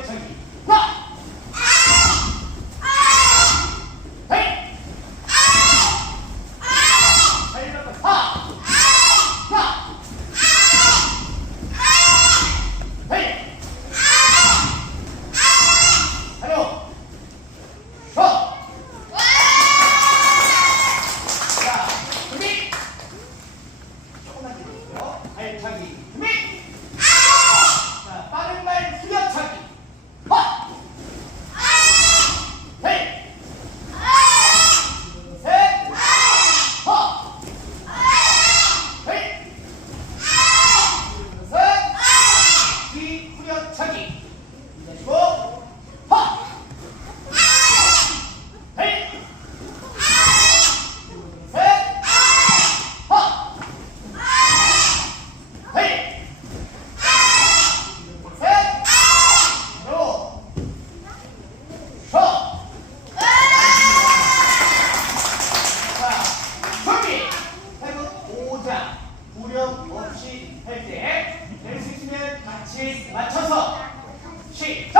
I'll take you. Chief.